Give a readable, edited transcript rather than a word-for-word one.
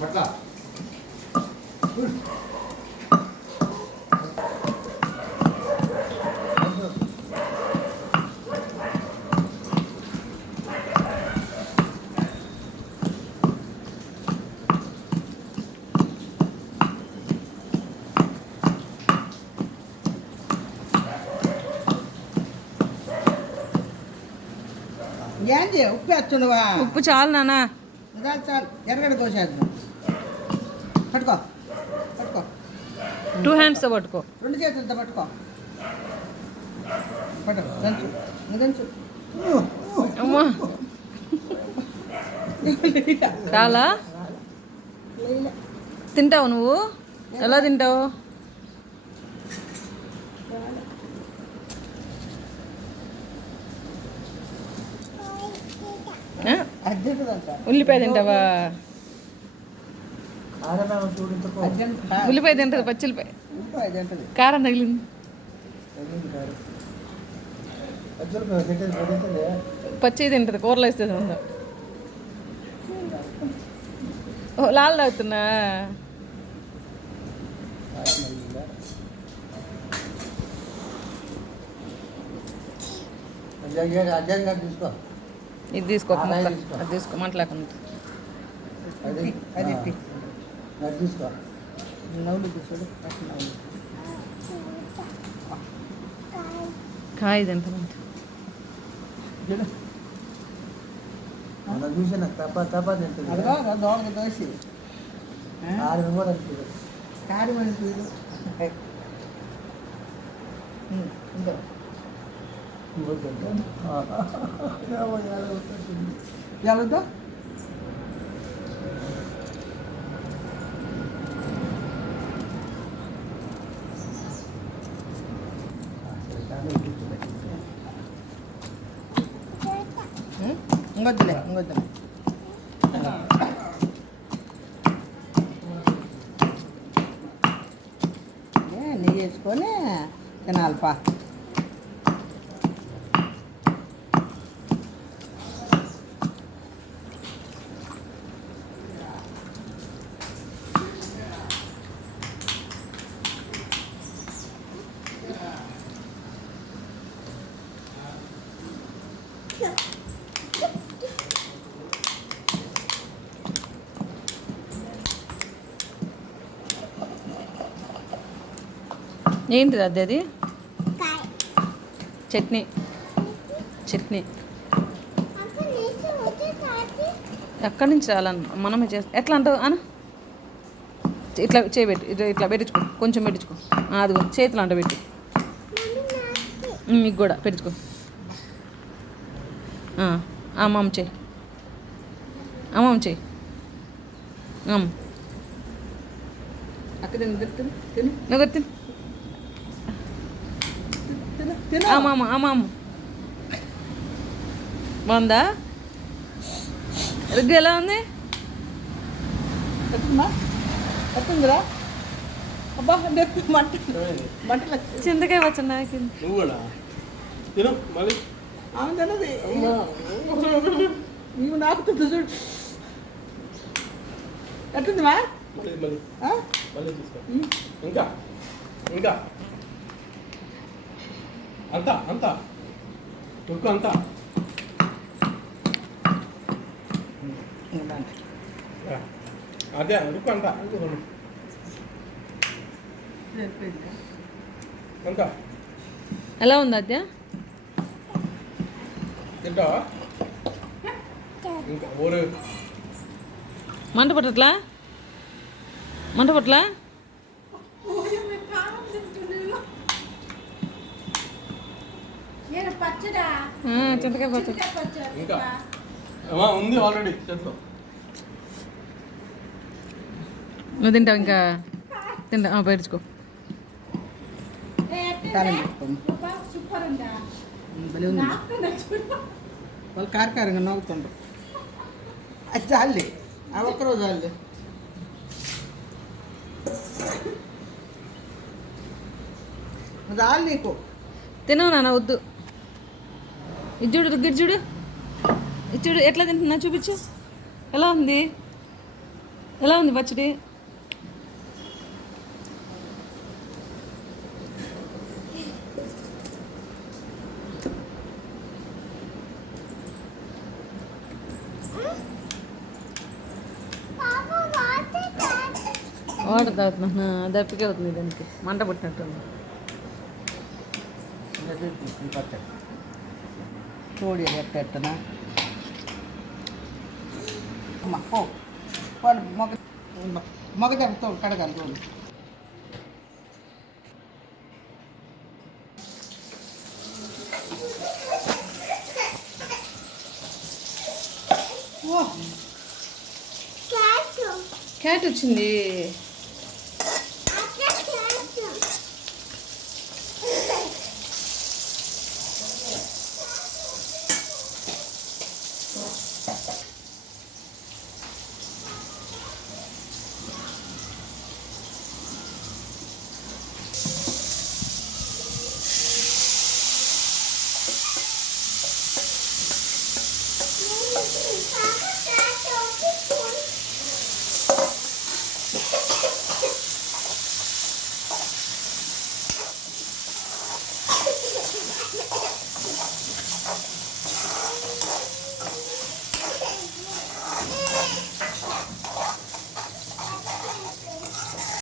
పట్ల ఏంటి ఉప్పు వేస్తున్నావా? ఉప్పు చాలు నాన్న. చాలు ఎరగడ కోసేద్దాం. పట్టుకో పట్టుకో, 2 హ్యాండ్స్తో పట్టుకో, 2 చేతులతో పట్టుకో. పట్టు దంచు, దంచు. అమ్మా చాలా తింటావు నువ్వు? ఎలా తింటావు? ఉల్లిపాయ తింటావా? ఉల్లిపాయ తింటుంది, పచ్చిల్లిపాయ. కారం తగిలింది. పచ్చి తింటుంది, కూరలో వేస్తే ఉందా? లాల్ తాగుతున్నా. ఇది తీసుకో, అది తీసుకో, మాట్లాడకుండా తీసుకో. కాయ తింటుంది. చూసి నాకు తప్ప తింటుంది. దోమకి దోసి కారం కూడా అనిపించదు. కారం అనిపించదు. ఎలా ఇంకొద్దులే ఇంకొద్దులే. నెయ్యి వేసుకొని తినాలిపా. ఏంటిది అది? చట్నీ. చట్నీ ఎక్కడి నుంచి రాలన్న మనమే చేస్తాం. ఎట్లా అంటావు అన్న? ఇట్లా చేయబెట్టు, ఇట్లా పెట్టించుకో, కొంచెం పెట్టించుకో. అది చేతులు అంట పెట్టి మీకు కూడా పెట్టించుకో. అమ్మమ్మ చెయ్యి, అమ్మమ్మ చెయ్యి. అక్కడ తిను. నువ్వు తిను. అమ్మమ్మ బాగుందా? రుగ్గు ఎలా ఉంది? ఎట్టుందిరా? అబ్బా మంటలు చింతకాయ వచ్చా ఆమె తిన్నది. నీవు నాకు చూడు ఎట్టుందిమా? ఇంకా ఇంకా అంతా ఉక్కు అంతా అదే ఉక్కు అంతా అంతా. ఎలా ఉంది అద్దా? తింటావా? ఇంకా ఊరు మంట పట్టట్లా? మంట పట్ల చింతకాయ పచ్చడి ఇంకా ఉంది ఆల్రెడీ చేతిలో. నువ్వు తింటావు? ఇంకా తింటా, పెట్టించుకో. వాళ్ళు కారకారంగా నవ్వుతుండ్రు. అది చాలే, ఆ ఒక్కరోజు చాలే. చాలు నీకు. తినవు నాన్న వద్దు. ఇది చూడు గిడ్ చూడు, ఇది చూడు ఎట్లా తింటున్నా చూపించు. ఎలా ఉంది పచ్చడి? వాటర్ తాగుతున్నా, దప్పిక అవుతుంది దానికి, మంట పుట్టినట్టుంది. చూడు ఎట్టనా పో వాళ్ళు మొగ దెబ్బతో కడగాలి చూడు. క్యాట్ వచ్చింది.